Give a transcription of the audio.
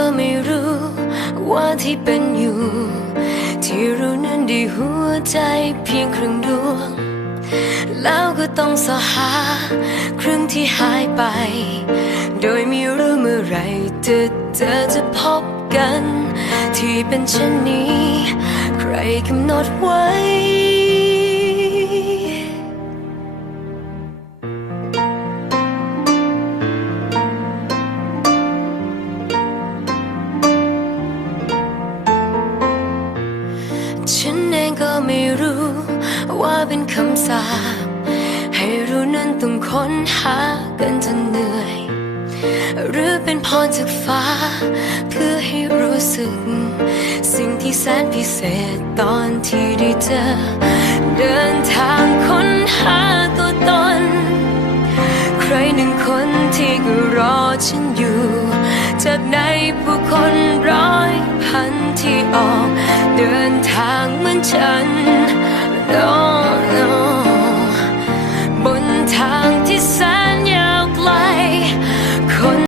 ็ไม่รู้ว่าที่เป็นอยู่ ที่รู้นั้นไดีหัวใจเพียงครึ่งดวง แล้วก็ต้องสหาครึ่งที่หายไป โดยไม่รู้เมื่อไหรเธอเธอจะพบกัน ที่เป็นเช่นนี้ ใครกำหนดไว้ ฉันเองก็ไม่รู้ว่าเป็นคำสาปให้รู้นั้นต้องค้นหากันจนเหนื่อย หรือเป็นพรจากฟ้า เพื่อให้รู้สึก สิ่งที่แสนพิเศษตอนที่ได้เจอ เดินทางค้นหาตัวตน ใครหนึ่งคนที่ก็รอฉันอยู่ จากในผู้คนร้อยพันที่ออก เดินทางเหมือนฉันน้อง